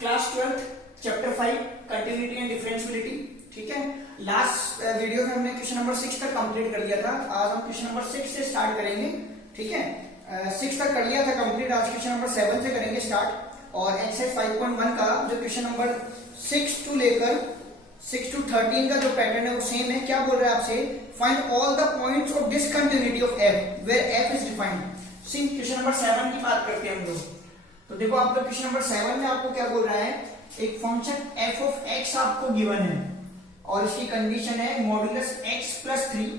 Class 12 chapter 5 continuity and differentiability. ठीक है, last video में हमने क्वेश्चन नंबर 6 तक कंप्लीट कर लिया था। आज हम क्वेश्चन नंबर 6 से स्टार्ट करेंगे। ठीक है, 6 तक कर लिया था कंप्लीट, आज क्वेश्चन नंबर 7 से करेंगे स्टार्ट। और एक्सरसाइज 5.1 का जो क्वेश्चन नंबर 6 टू लेकर 6 टू 13 का जो पैटर्न है वो सेम है। क्या बोल रहा है आपसे, find all the points of discontinuity of f where f is defined. Since question number 7 की बात करते हैं हम लोग, तो देखो आपका क्वेश्चन नंबर 7 में आपको क्या बोल रहा है, एक फंक्शन f ऑफ x आपको गिवन है और इसकी कंडीशन है मॉड्यूलस x प्लस 3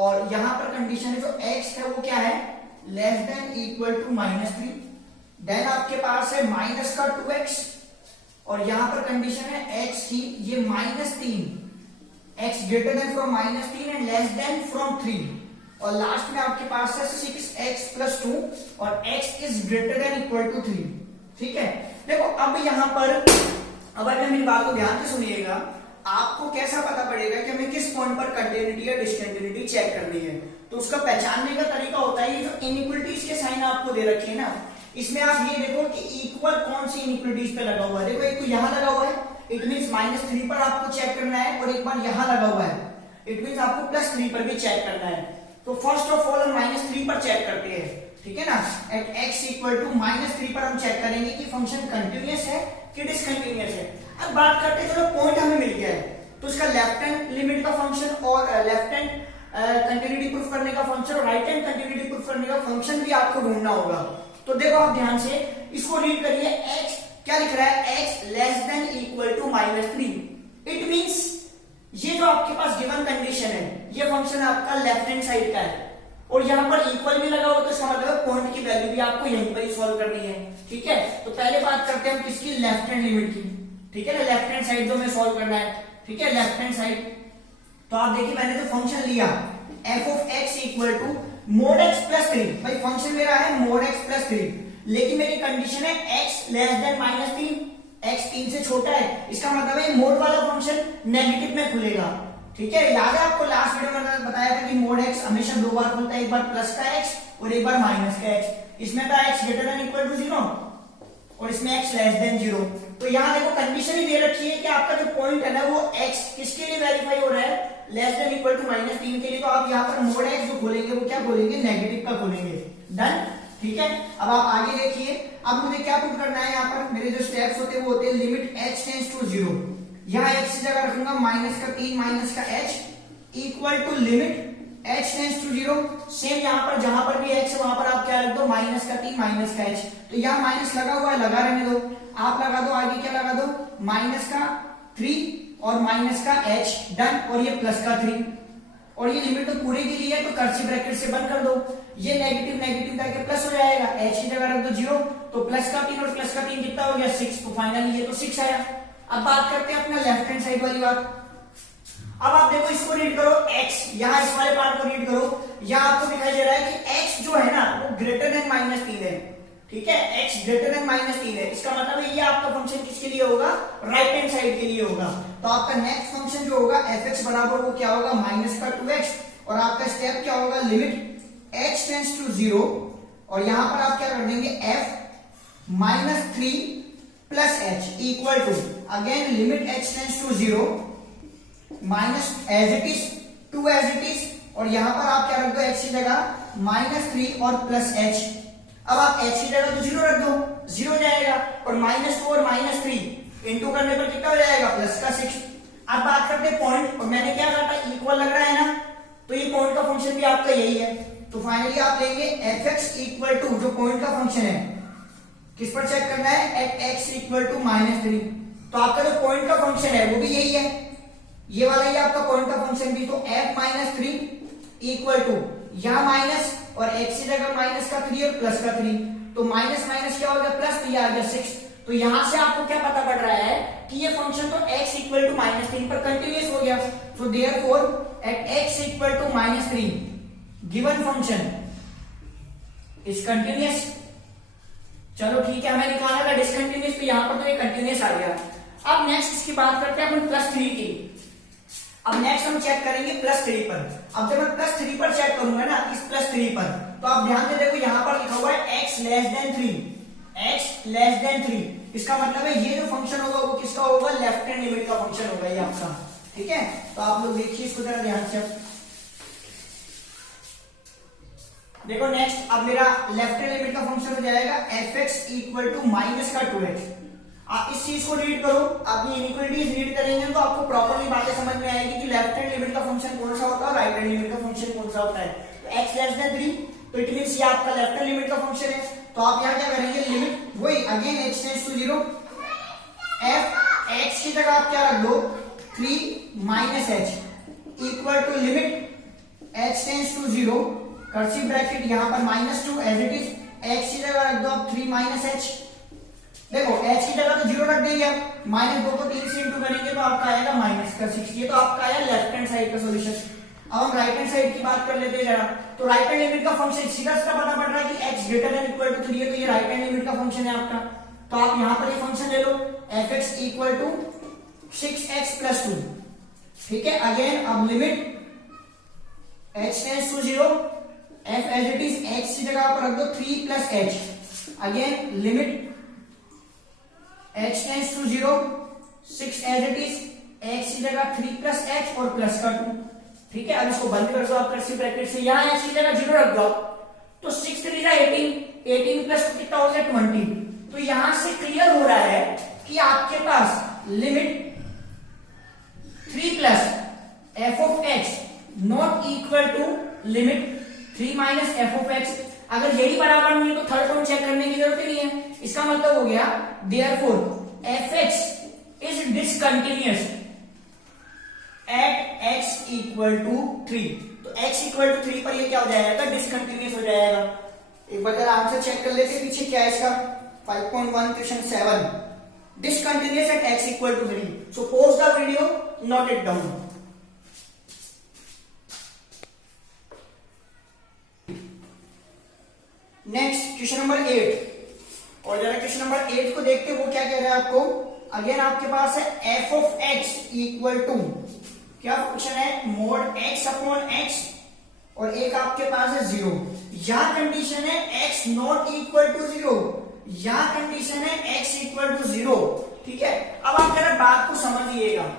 और यहां पर कंडीशन है जो x है वो क्या है, less than equal to -3। Then आपके पास है माइनस का 2x और यहां पर कंडीशन है x की ये -3, x greater then from -3 and less than from 3 और लास्ट में आपके पास है 6x प्लस 2 और x is greater than equal to 3। ठीक है, देखो अब यहां पर अब अगर मेरी बात को ध्यान से सुनिएगा, आपको कैसा पता पड़ेगा कि हमें किस पॉइंट पर कंटिन्यूटी या डिसकंटिन्यूटी चेक करनी है। तो उसका पहचानने का तरीका होता है ये जो इनइक्वलिटीज के साइन आपको दे रखे हैं ना, इसमें आप ये देखो कि इक्वल कौन सी इनइक्वलिटीज पे लगा हुआ है। देखो एक तो यहां लगा हुआ है, इट मींस -3 पर आपको चेक करना है और एक बार यहां लगा हुआ है, इट मींस आपको +3 पर भी चेक करना है। तो फर्स्ट ऑफ ऑल हम -3 पर चेक करते हैं। ठीक है ना, एट x इक्वल टू -3 पर हम चेक करेंगे कि फंक्शन कंटिन्यूअस है कि डिसकंटिन्यूअस है। अब बात करते हैं, चलो पॉइंट हमें मिल गया है तो इसका लेफ्ट हैंड लिमिट का फंक्शन और लेफ्ट हैंड कंटिन्यूटी प्रूफ करने का फंक्शन और राइट हैंड कंटिन्यूटी प्रूफ करने का फंक्शन भी आपको ढूंढना होगा। तो देखो आप ध्यान से इसको रीड करिए, x क्या लिख रहा है, x less than equal to -3। It means ये जो आपके पास गिवन कंडीशन है ये फंक्शन आपका लेफ्ट हैंड साइड का है और यहां पर इक्वल भी लगा हुआ, तो इसका मतलब पॉइंट की वैल्यू भी आपको यहीं पर ही सॉल्व करनी है। ठीक है, तो पहले बात करते हैं हम किसकी, लेफ्ट हैंड लिमिट की। ठीक है ना, लेफ्ट हैंड साइड जो हमें सॉल्व करना है। ठीक है, लेफ्ट हैंड साइड तो आप देखिए मैंने जो फंक्शन लिया f of x equal to mod x plus 3, भाई फंक्शन मेरा है मोड x प्लस 3, लेकिन मेरी कंडीशन है x लेस देन -3, x 3 से छोटा है, इसका मतलब है मोड वाला फंक्शन नेगेटिव में खुलेगा। ठीक है, याद है आपको लास्ट वीडियो में मैंने बताया था कि मोड x हमेशा दो बार खुलता है, एक बार प्लस का x और एक बार माइनस का x। इसमें था x greater than equal to 0 और इसमें x लेस देन 0। तो यहां देखो कंडीशन ही दे रखी है कि आपका जो पॉइंट है ना वो x किसके लिए वेरीफाई हो रहा है, लेस देन इक्वल टू -3 के लिए। तो आप यहां पर मोड x जो खोलेंगे वो क्या खोलेंगे, नेगेटिव का खोलेंगे। डन। ठीक है, अब आप आगे देखिए, अब मुझे क्या प्रूव करना है, यहाँ पर मेरे जो स्टेप्स होते हैं वो होते हैं लिमिट h टेंड्स टू 0, यहाँ x की जगह रखूंगा -3 माइनस का h equal to limit h tends to 0। Same यहाँ पर जहां पर भी x है वहां पर आप क्या रख दो, -3 माइनस का h। तो यहाँ माइनस लगा हुआ है, लगा रहने दो, आप लगा दो, आगे क्या लगा दो, -3 और माइनस का h। डन। और ये +3 और ये लिमिट तो पूरे के लिए है तो कर्सिव ब्रैकेट से बंद कर दो, ये नेगेटिव नेगेटिव करके प्लस हो जाएगा, h की जगह रख दो 0, तो +3 और +3 कितना हो गया, 6। तो फाइनली ये तो 6 आया। अब बात करते हैं अपना लेफ्ट हैंड साइड वाली बात। अब आप देखो इसको रीड करो, x यहां इस वाले पार्ट को रीड करो, यहां आपको दिखाई दे रहा है कि x जो है ना वो ग्रेटर देन -3 है। ठीक है, x ग्रेटर देन -3 है, इसका मतलब है ये आपका फंक्शन किसके लिए होगा, राइट हैंड साइड के लिए होगा। तो आपका नेक्स्ट फंक्शन जो होगा fx बराबर वो क्या होगा, -2x और आपका स्टेप क्या होगा, लिमिट h टेंड्स टू 0 और यहां पर आप क्या कर देंगे, f -3 plus h equal to again limit h tends to 0 minus as it is 2 as it is और यहां पर आप क्या रख दो, h की जगह -3 और प्लस h। अब आप h की जगह तो 0 रख दो, 0 जाएगा और -2 और -3 इंटू करने पर कितना हो जाएगा, +6। अब बात करते हैं पॉइंट, और मैंने क्या कहा था, इक्वल लग रहा है ना, तो ये पॉइंट का फंक्शन भी आपका यही है। तो फाइनली आप लेंगे fx इक्वल टू जो पॉइंट का फंक्शन है किस पर चेक करना है, एट x इक्वल टू -3। तो आपका जो पॉइंट का फंक्शन है वो भी यही है, ये वाला ही आपका पॉइंट का फंक्शन भी। तो f -3 इक्वल टू यहां माइनस और x की जगह -3 और +3, तो माइनस माइनस क्या हो गया, प्लस, तो ये आ गया 6। तो यहां से आपको क्या पता पड़ रहा है कि ये फंक्शन तो x इक्वल टू -3 पर कंटिन्यूअस हो गया। So therefore at x equal to -3 given function is continuous. चलो ठीक है, हमें निकालना था डिसकंटिन्यूअस, तो यहां पर तो ये कंटिन्यूअस आ गया। अब नेक्स्ट इसकी बात करते हैं अपन +3 की। अब नेक्स्ट हम चेक करेंगे +3 पर। अब जब मैं +3 पर चेक करूंगा ना, इस +3 पर, तो आप ध्यान से देखो यहां पर लिखा हुआ है x less then 3। x less then 3। इसका मतलब है ये जो फंक्शन होगा वो किसका होगा, लेफ्ट हैंड लिमिट का फंक्शन होगा ये आपका। ठीक है, तो आप लोग देखिए इसको जरा ध्यान से। देखो नेक्स्ट, अब मेरा लेफ्ट हैंड लिमिट का फंक्शन हो जाएगा fx इक्वल टू माइनस का 2x। आप इस चीज को रीड करो, आप ये इनइक्वालिटीज रीड करेंगे तो आपको प्रॉपर्ली बातें समझ में आएगी कि लेफ्ट हैंड लिमिट का फंक्शन कौन सा होता है और राइट हैंड लिमिट का फंक्शन कौन सा होता है। तो x लेस देन 3, तो इट मींस ये आपका लेफ्ट हैंड लिमिट का फंक्शन है। तो आप यहाँ क्या करेंगे, लिमिट वही again h tends to 0, f x की जगह आप क्या रख दो 3 minus h equal to limit h tends to 0, cursive bracket यहाँ पर -2 एज इट इज, x की जगह रख दो आप 3 माइनस h। देखो h की जगह तो 0 रख देंगे आप, -2 को 3 से इंटू करेंगे तो आपका आएगा -6। ये तो आपका आया लेफ्ट हैंड साइड का सॉल्यूशन। अब हम राइट हैंड साइड की बात कर लेते हैं जरा। तो राइट हैंड लिमिट का फंक्शन सीधा सीधा पता पड़ रहा है कि x greater than equal to 3 है, तो ये राइट हैंड लिमिट का फंक्शन है आपका। तो आप यहाँ पर ये फंक्शन ले लो fx equal to 6x plus 2। ठीक है, अगेन अब limit h tends to 0, f as it is, x की जगह पर रख दो 3 plus h, again limit h tends to 0, 6 as it is, x की जगह 3 प्लस h और प्लस का 2। ठीक है, अब इसको बंद कर दो आप कर्सिव ब्रैकेट से, यहां h की जगह 0 रख दो आप, तो 6 3 18, 18 प्लस 2 कितना हो गया 20। तो यहां से क्लियर हो रहा है कि आपके पास limit 3 plus f of x not equal to limit 3 minus F of X. अगर यही बराबर नहीं है तो थर्ड टर्म चेक करने की जरूरत ही नहीं है। इसका मतलब हो गया therefore f x is discontinuous at x equal to 3। तो x इक्वल टू 3 पर ये क्या हो जाएगा, डिसकंटिन्यूअस हो जाएगा। एक बार जरा आंसर चेक कर लेते हैं पीछे क्या है इसका। 5.1 question 7, discontinuous at x equal to 3। So pause the video, note it down. Next question number 8, और जरा क्वेश्चन नंबर 8 को देखते हैं वो क्या कह रहा है आपको। अगेन आपके पास है f of x equal to क्या फंक्शन है, मोड x अपॉन x, और एक आपके पास है 0। यहां कंडीशन है x नॉट इक्वल टू 0, यहां कंडीशन है x इक्वल टू 0। ठीक है, अब आप जरा बात को समझिएगा।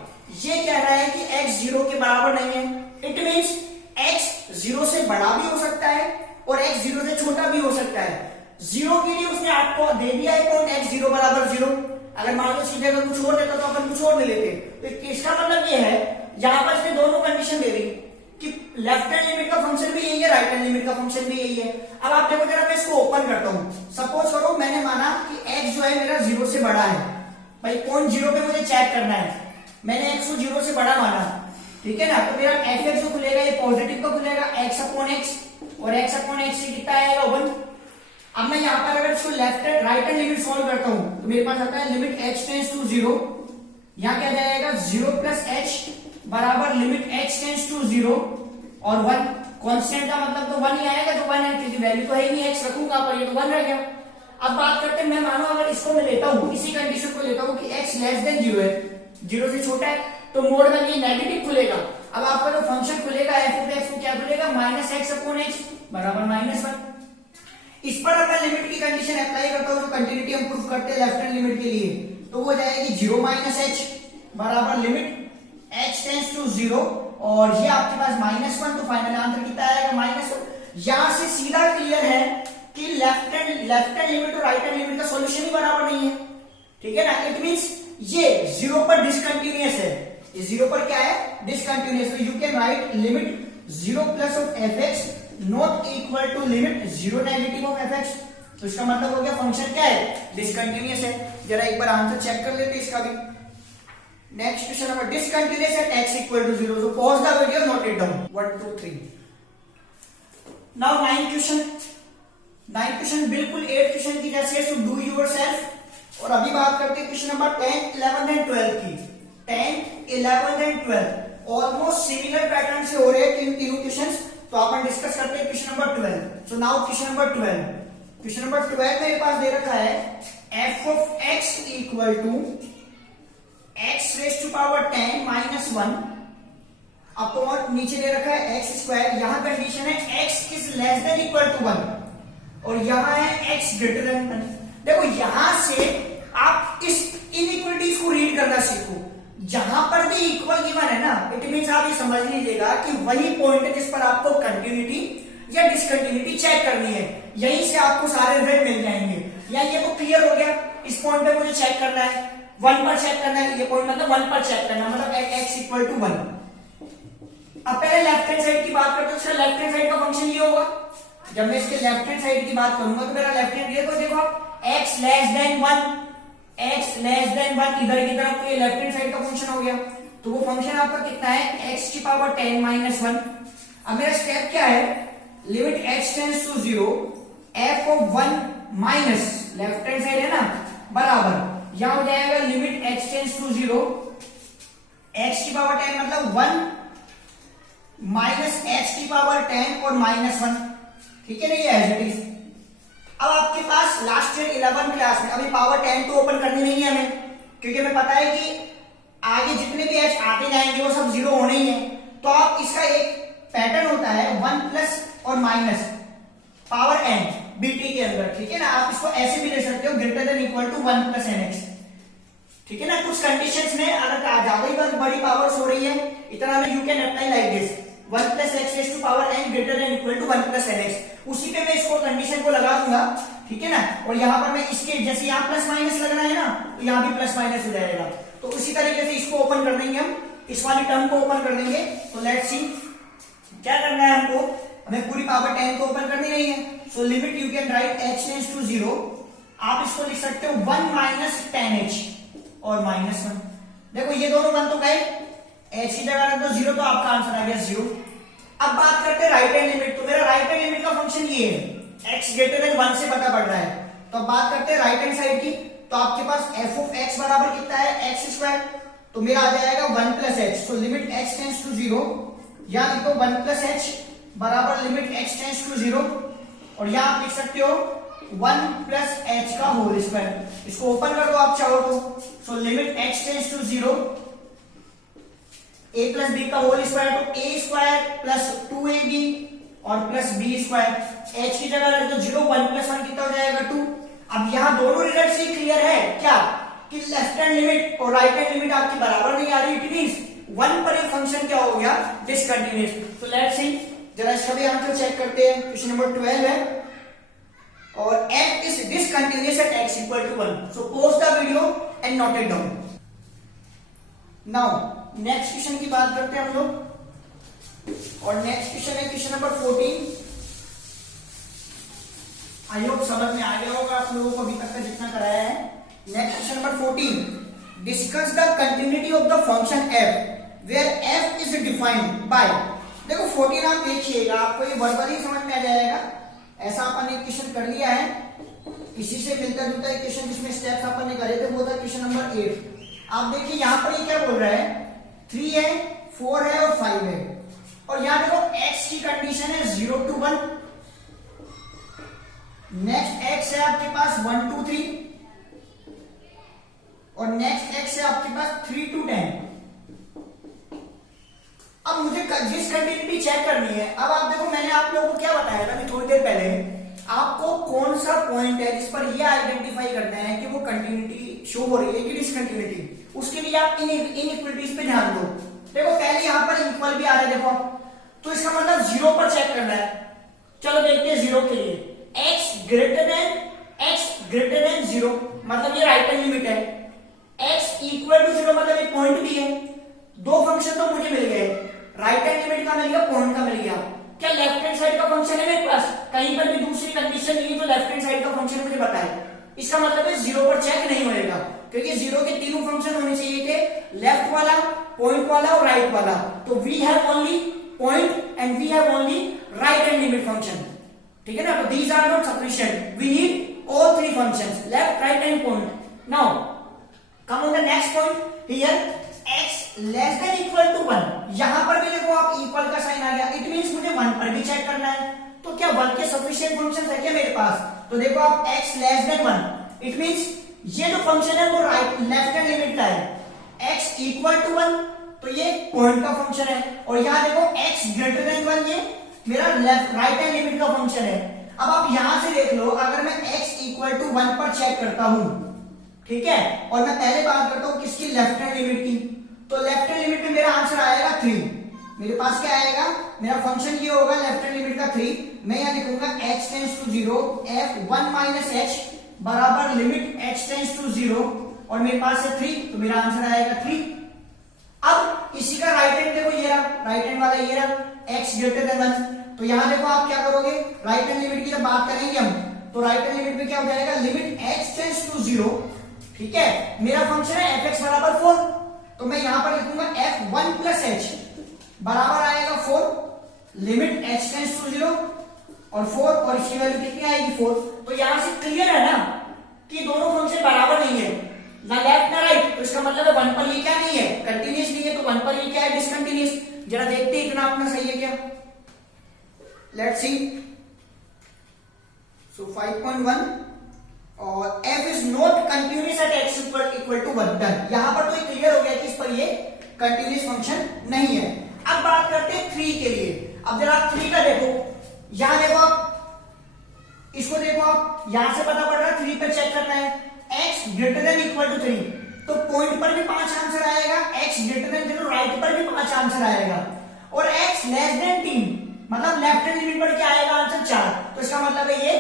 ये कह रहा है कि x 0 के बराबर नहीं है, इट मींस x 0 से बड़ा भी हो सकता है और x 0 से छोटा भी हो सकता है। 0 के लिए उसने आपको दे दिया है पॉइंट x 0 बराबर 0। अगर मान लो सीधे अगर कुछ और देता तो अपन कुछ और ले लेते। तो इसका मतलब ये है यहां पर इसने दोनों कंडीशन दे दी कि लेफ्ट हैंड लिमिट का फंक्शन भी यही है, राइट हैंड लिमिट का फंक्शन भी यही है। अब आप देखो जरा मैं इसको ओपन करता हूं। सपोज करो मैंने माना कि x जो है मेरा 0 से बड़ा है, भाई पॉइंट 0 पे मुझे चेक करना है, मैंने x को 0 से बड़ा माना, ठीक है ना। तो मेरा f जो खुलेगा ये पॉजिटिव का खुलेगा, x अपॉन x, और x अपॉन x से कितना आएगा 1। अब मैं यहाँ पर अगर इसको left hand right hand limit solve करता हूं तो मेरे पास आता है लिमिट h टेंड्स टू 0, यहाँ क्या जाएगा 0 प्लस h बराबर लिमिट h टेंड्स टू 0 और 1। कांस्टेंट का मतलब तो 1 ही आएगा, जो 1 है, क्योंकि वैल्यू तो है ही नहीं, x रखूंगा पर ये तो 1 रह गया। अब बात करते हैं, मैं मानो अगर इसको मैं लेता हूं, इसी कंडीशन को लेता हूं कि x लेस देन 0 है, 0 से छोटा है, तो मोड में ये नेगेटिव खुलेगा। अब आपका जो फंक्शन खुलेगा f ऑफ x को क्या खुलेगा, माइनस एक्स अपॉन x बराबर -1। इस पर अगर लिमिट की कंडीशन अप्लाई करता हूं, जो कंटिन्यूटी हम प्रूफ करते हैं लेफ्ट हैंड लिमिट के लिए, तो वो जाएगी 0 माइनस h बराबर लिमिट h टेंड्स टू 0, और ये आपके पास -1। तो फाइनल आंसर कितना आएगा -1। यहां से सीधा क्लियर है कि लेफ्ट हैंड लिमिट और राइट हैंड लिमिट का सॉल्यूशन ही बराबर नहीं है, ठीक है ना। इट मींस ये 0 पर डिसकंटिन्यूअस है, ये 0 पर क्या है, डिसकंटिन्यूअस। तो you can write limit 0 plus of fx not equal to limit 0 negative of fx। तो इसका मतलब हो गया फंक्शन क्या है, डिसकंटिन्यूअस है। जरा एक बार आंसर चेक कर लेते हैं इसका भी। Next question number, discontinuous at x equal to 0। So pause the video, note it down. 1 2 3। Now 9 question बिल्कुल 8 क्वेश्चन की जैसे है, सो डू योरसेल्फ। और अभी बात करते हैं क्वेश्चन नंबर 10 11 एंड 12 की। 10 11 एंड 12 ऑलमोस्ट सिमिलर पैटर्न से हो रहे हैं इन तीनों क्वेश्चंस। तो अपन डिस्कस करते हैं question number 12। So now question number 12। Question number 12 मेरे पास दे रखा है f of x equal to x raise to power 10 minus 1 upon नीचे दे रखा है x स्क्वायर। यहां कंडीशन है x is less than equal to 1 और यहां है x ग्रेटर देन 1। देखो यहां से आप इस इनइक्वालिटीज को रीड करना सीखो। जहां पर भी इक्वल गिवन है ना, इट मींस आप ये समझ लीजिएगा कि वही पॉइंट है जिस पर आपको कंटिन्यूटी या डिसकंटिन्यूटी चेक करनी है। यहीं से आपको सारे रिजल्ट मिल जाएंगे। या ये तो क्लियर हो गया, इस पॉइंट पे मुझे चेक करना है, 1 पर चेक करना है। ये पॉइंट मतलब 1 पर चेक करना, मतलब x इक्वल टू 1। अब पहले लेफ्ट हैंड साइड की बात करते हैं, उसका लेफ्ट हैंड साइड का फंक्शन ये होगा। जब मैं इसके लेफ्ट हैंड साइड की बात करूंगा तो मेरा लेफ्ट हैंड ये, तो देखो आप x less then 1, x less then 1 इधर की तरफ, तो ये लेफ्ट हैंड साइड का फंक्शन हो गया। तो वो फंक्शन आपका कितना है, x की पावर 10 माइनस 1। अब मेरा स्टेप क्या है, limit x tends to 0 f of 1 minus left hand side है ना बराबर, यहां हो जाएगा limit x tends to 0 x की पावर 10 मतलब 1 माइनस x की पावर 10 और माइनस 1। ठीक है ना, ये एज इट इज। अब आपके पास लास्ट ईयर 11 क्लास में अभी पावर 10 तो ओपन करनी नहीं है हमें, क्योंकि हमें पता है कि आगे जितने भी h आते जाएंगे वो सब जीरो होने ही है। तो आप इसका एक पैटर्न होता है 1 प्लस और माइनस पावर n बीटी के अंदर। ठीक है ना, आप इसको ऐसे भी ले सकते हो, greater than equal to 1 plus nx। ठीक है ना, कुछ कंडीशंस में अगर ज्यादा ही बड़ी पावर्स हो रही है इतना में, you can apply like this 1 plus x raise to power n greater than equal to 1 plus nx। उसी पे मैं इसको कंडीशन को लगा दूंगा। ठीक है ना, और यहां पर मैं इसके जैसे यहाँ प्लस माइनस लगना है ना, तो यहाँ भी प्लस माइनस हो जाएगा। तो उसी तरीके से इसको ओपन कर देंगे हम, इस वाली टर्म को ओपन कर देंगे। तो लेट्स सी क्या करना है हमको, हमें पूरी पावर 10 को ओपन करनी नहीं है। So limit you can write h tends to 0, आप इसको लिख सकते हो 1 माइनस 10h और माइनस 1। देखो ये दोनों 1 तो गए, h की जगह रख दो 0, तो आपका आंसर आ गया 0। अब बात करते हैं राइट हैंड लिमिट। तो मेरा राइट हैंड लिमिट का फंक्शन ये है, x ग्रेटर देन 1 से पता पड़ रहा है। तो अब बात करते हैं राइट हैंड साइड की। तो आपके पास f ऑफ x बराबर कितना है, x स्क्वायर, तो मेरा आ जाएगा 1 प्लस h। तो लिमिट x टेंड्स टू 0, या लिखो 1 प्लस h बराबर लिमिट x टेंड्स टू 0, और यहां आप लिख सकते हो 1 प्लस h का होल स्क्वायर। इसको ओपन कर दो आप चाहो तो। So limit x tends to 0 a plus b का होल स्क्वायर, तो a स्क्वायर प्लस 2ab और प्लस b स्क्वायर। h की जगह रख दो 0, 1 प्लस 1 कितना हो जाएगा 2। अब यहाँ दोनों रिजल्ट से क्लियर है क्या कि लेफ्ट हैंड लिमिट और राइट हैंड लिमिट आपकी बराबर नहीं आ रही। इट मींस 1 पर ये फंक्शन क्या हो गया, डिसकंटिन्यूअस। तो लेट्स सी, जरा इसका भी आंसर चेक करते हैं। क्वेश्चन नंबर 12 है और f is discontinuous at x equal to 1। So pause the video and note it down. Now next question की बात करते हैं हम लोग, और नेक्स्ट क्वेश्चन है क्वेश्चन नंबर 14। आई होप समझ में आ गया होगा आप लोगों को अभी तक का जितना कराया है। Next question number 14, discuss the continuity of the function f where f is defined by. देखो 14 आप देखिएगा, आपको ये वर्बली समझ में आ जाएगा। ऐसा अपन ने क्वेश्चन कर लिया है, इसी से मिलता जुलता क्वेश्चन जिसमें स्टेप्स अपन ने करे थे वो था क्वेश्चन नंबर 8। आप देखिए यहाँ पर ये क्या बोल रहा है, 3 है, 4 है और 5 है, और यहाँ देखो x की कंडीशन है 0 to 1। नेक्स्ट x है आपके पास 1 to 3, और नेक्स्ट x है आपके पास 3 to 10। अब मुझे डिसकंटिन्यूटी चेक करनी है। अब आप देखो, मैंने आप लोगों को क्या बताया था थोड़ी देर पहले, आपको कौन सा पॉइंट है जिस पर यह आइडेंटिफाई करना है कि वो कंटिन्यूटी शो हो रही है कि डिसकंटिन्यूटी। उसके लिए आप इनइक्वालिटीज पे ध्यान दो। देखो पहले यहां पर इक्वल भी आ रहा है, देखो, तो इसका मतलब 0 पर चेक करना है। चलो देखते हैं 0 के लिए, x ग्रेटर देन 0 मतलब ये राइट हैंड लिमिट है। x इक्वल टू 0 मतलब ये पॉइंट भी है। दो फंक्शन तो मुझे मिल गए, राइट हैंड लिमिट का मिल गया, पॉइंट का मिल गया। क्या लेफ्ट हैंड साइड का फंक्शन है मेरे पास? कहीं पर भी दूसरी कंडीशन नहीं तो लेफ्ट हैंड साइड का फंक्शन मुझे बताए। इसका मतलब है 0 पर चेक नहीं होएगा, क्योंकि 0 के तीनों फंक्शन होने चाहिए थे, लेफ्ट वाला, पॉइंट वाला और राइट वाला। तो we have only point and we have only right hand limit function. ठीक है ना, तो these are not sufficient, we need all three functions, left, right and point. Now come on the next point here, x less than equal to 1। यहां पर भी देखो आप equal का साइन आ गया, इट मींस मुझे 1 पर भी चेक करना है। तो क्या 1 के सफिशिएंट फंक्शंस है क्या मेरे पास? तो देखो आप x less then 1, it means ये जो फंक्शन है वो राइट लेफ्ट हैंड लिमिट का है। x इक्वल टू 1 तो ये पॉइंट का फंक्शन है, और यहां देखो x ग्रेटर देन 1 ये मेरा लेफ्ट राइट हैंड लिमिट का फंक्शन है। अब आप यहां से देख लो, अगर मैं x इक्वल टू 1 पर चेक करता हूं, ठीक है, और मैं पहले बात करता हूं किसकी, लेफ्ट हैंड लिमिट की, तो लेफ्ट हैंड लिमिट में मेरा आंसर आएगा 3। मेरे पास क्या आएगा, मेरा फंक्शन ये होगा लेफ्ट हैंड लिमिट का 3। मैं यहां लिखूंगा x tends to 0 f1 minus h बराबर लिमिट x टेंड्स टू 0 और मेरे पास है 3, तो मेरा आंसर आएगा 3। अब इसी का राइट हैंड देखो, ये रहा राइट हैंड वाला, ये रहा x ग्रेटर देन 1। तो यहां देखो आप क्या करोगे, राइट हैंड लिमिट की जब बात करेंगे हम, तो राइट हैंड लिमिट में क्या हो जाएगा, लिमिट x टेंड्स टू 0, ठीक है, मेरा फंक्शन है fx बराबर 4, तो मैं यहां पर लिखूंगा f1 प्लस h बराबर आएगा 4, लिमिट x टेंड्स टू 0 और 4, और इसकी वैल्यू कितनी आएगी 4। तो यहां से क्लियर है ना कि दोनों फंक्शन बराबर नहीं है, ना लेफ्ट ना राइट, तो इसका मतलब है 1 पर ये क्या नहीं है, कंटिन्यूअस नहीं है, तो 1 पर ये क्या है, डिसकंटिन्यूअस। जरा देखते हैं इतना अपना सही है क्या, लेट्स सी। सो 5.1 और f is not continuous at x equal to 1, done. यहां पर तो क्लियर हो गया कि इस पर ये कंटिन्यूअस फंक्शन नहीं है। अब बात करते हैं 3 के लिए। अब जरा आप 3 का देखो, यहां देखो आप, इसको देखो आप, यहां से पता पड़ रहा है 3 पर चेक करना है, x greater than equal to 3, तो पॉइंट पर भी 5 आंसर आएगा, x ग्रेटर देन 0 राइट पर भी 5 आंसर आएगा, और x लेस देन 3 मतलब लेफ्ट हैंड लिमिट पर क्या आएगा, आंसर 4। तो इसका मतलब है ये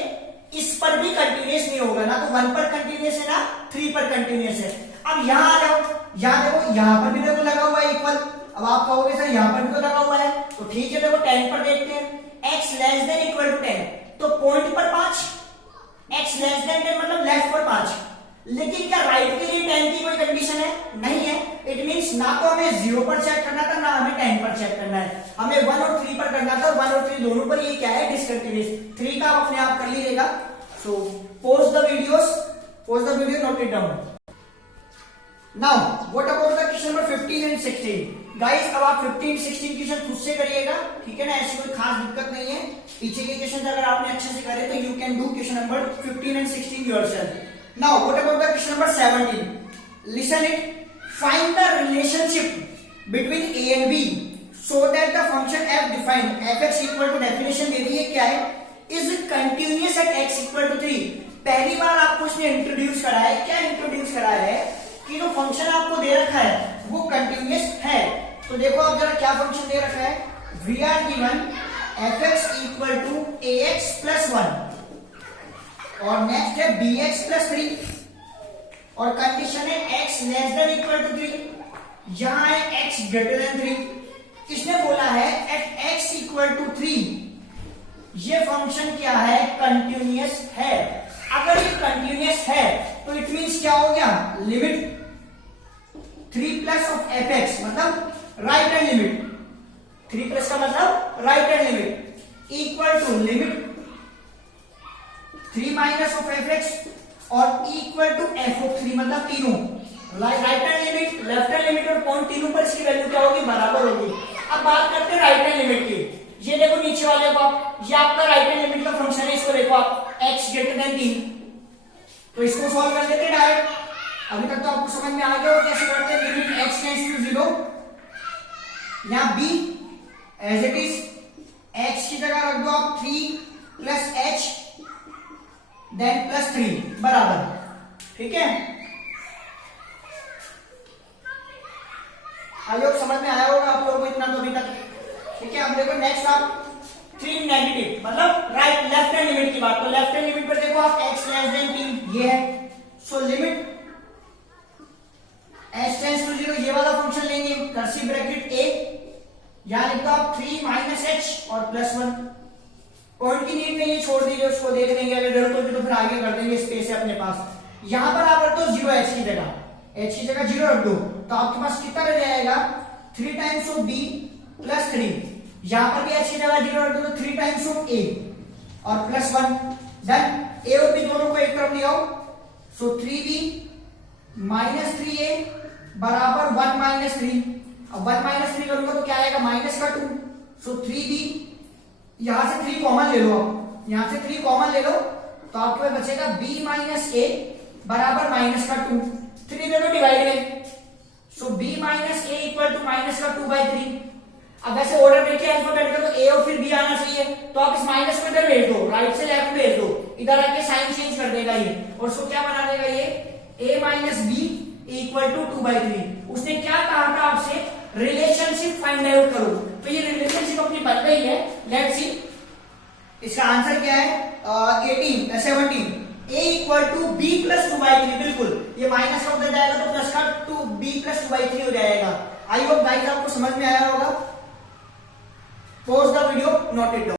इस पर भी कंटिन्यूअस नहीं होगा, ना तो 1 पर कंटिन्यूअस है ना 3 पर कंटिन्यूअस है। अब यहां आ जाओ, यहां देखो, यहां पर भी देखो लगा हुआ है इक्वल। अब आप कहोगे सर यहां पर भी तो लगा हुआ है, तो ठीक है, देखो 10 पर देखते हैं, x less than equal to 10, तो पॉइंट पर 5, x लेस देन 10 मतलब लेफ्ट पर 5, लेकिन क्या राइट के लिए 10 की कोई कंडीशन है, नहीं है। इट मींस ना तो हमें 0 पर चेक करना था, ना हमें 10 पर चेक करना है, हमें 1 और 3 पर करना था, और 1 और 3 दोनों पर ये क्या है, डिसकंटिन्यूअस। 3 का आप अपने आप कर लीजिएगा। सो pause the video, note it down. Now what about the question number 15 and 16? Guys अब आप 15 16 क्वेश्चन खुद से करिएगा, ठीक है ना, ऐसी कोई खास दिक्कत नहीं है। पीछे के क्वेश्चन अगर आपने अच्छे से करे तो you can do question number 15 and 16 yourself. Now what about the question number 17? Listen it. Find the relationship between a and b so that the function f defined fx equal to definition दे दी है क्या है, is continuous at x equal to 3. पहली बार आपको इसने introduce करा है, क्या introduce करा है कि जो फंक्शन आपको दे रखा है वो कंटिन्यूअस है। तो देखो आप जरा क्या फंक्शन दे रखा है, we are given fx equal to ax plus 1 और नेक्स्ट है bx प्लस 3 और कंडीशन है x less than equal to 3, यहां है x ग्रेटर देन 3। किसने बोला है एट x इक्वल टू 3 ये फंक्शन क्या है, कंटिन्यूअस है। अगर ये कंटिन्यूअस है तो इट मींस क्या हो गया, लिमिट 3 प्लस ऑफ fx मतलब राइट हैंड लिमिट, 3 प्लस का मतलब right hand limit equal to limit 3 minus of fx और इक्वल टू f ऑफ 3 मतलब तीनों, right hand limit, left hand limit और पॉइंट तीनों पर इसकी वैल्यू क्या होगी, बराबर होगी। अब बात करते हैं राइट हैंड लिमिट की। ये देखो नीचे वाले को आप, ये आपका राइट हैंड लिमिट का फंक्शन है, इसको देखो आप x ग्रेटर देन 3, तो इसको सॉल्व कर लेते हैं डायरेक्ट। अभी तक तो आपको समझ में आ गया हो कैसे करते हैं, लिमिट x टेंड्स टू 0, यहां b as it is, x की जगह रख दो आप 3 प्लस h देन प्लस 3 बराबर, ठीक है। आई होप समझ में आया होगा आप लोगों को इतना तो अभी तक, ठीक है। अब देखो नेक्स्ट आप 3 नेगेटिव मतलब राइट लेफ्ट हैंड लिमिट की बात, तो लेफ्ट हैंड लिमिट पर देखो आप x लेस देन 3 ये है, so limit h tends to 0 ये वाला फंक्शन लेंगे, कर्सिव ब्रैकेट a, यहां लिख दो आप 3 माइनस h और प्लस 1, पॉइंट की नीड नहीं छोड़ दीजिए, उसको देख लेंगे, अगर जरूरत होगी तो फिर आगे कर देंगे, स्पेस है अपने पास। यहां पर आप रख दो 0 h की जगह, h की जगह 0 रख दो, तो आपके पास कितना रह जाएगा 3 टाइम्स ऑफ b प्लस 3, यहां पर भी h की जगह 0 रख दो तो 3 टाइम्स ऑफ a और प्लस 1, डन। a और b दोनों को एक तरफ ले आओ, सो 3b माइनस 3a बराबर 1 माइनस 3, अब 1 माइनस 3 करूंगा तो क्या आएगा, माइनस का 2, सो 3b, यहां से 3 कॉमन ले लो, आप यहां से 3 कॉमन ले लो तो आपके पास बचेगा b माइनस a बराबर माइनस का 2, 3 दे दो डिवाइड में, सो b minus a equal to minus का 2/3। अब वैसे ऑर्डर देखिए अल्फाबेट का, तो ए और फिर बी आना चाहिए, तो आप इस माइनस को इधर भेज दो, राइट से लेफ्ट भेज दो, इधर आके साइन चेंज कर देगा ये, और उसको क्या बना देगा ये a minus b equal to 2/3। उसने क्या कहा था आपसे, रिलेशनशिप फाइंड आउट करो, तो ये रिलेशनशिप अपनी बन गई है। लेट्स सी इसका आंसर क्या है, 17 a equal to b plus 2/3। बिल्कुल, ये माइनस का उधर जाएगा तो प्लस का b प्लस 2/3 हो जाएगा। आई होप गाइस आपको समझ में आया होगा। Pause the video, note it down.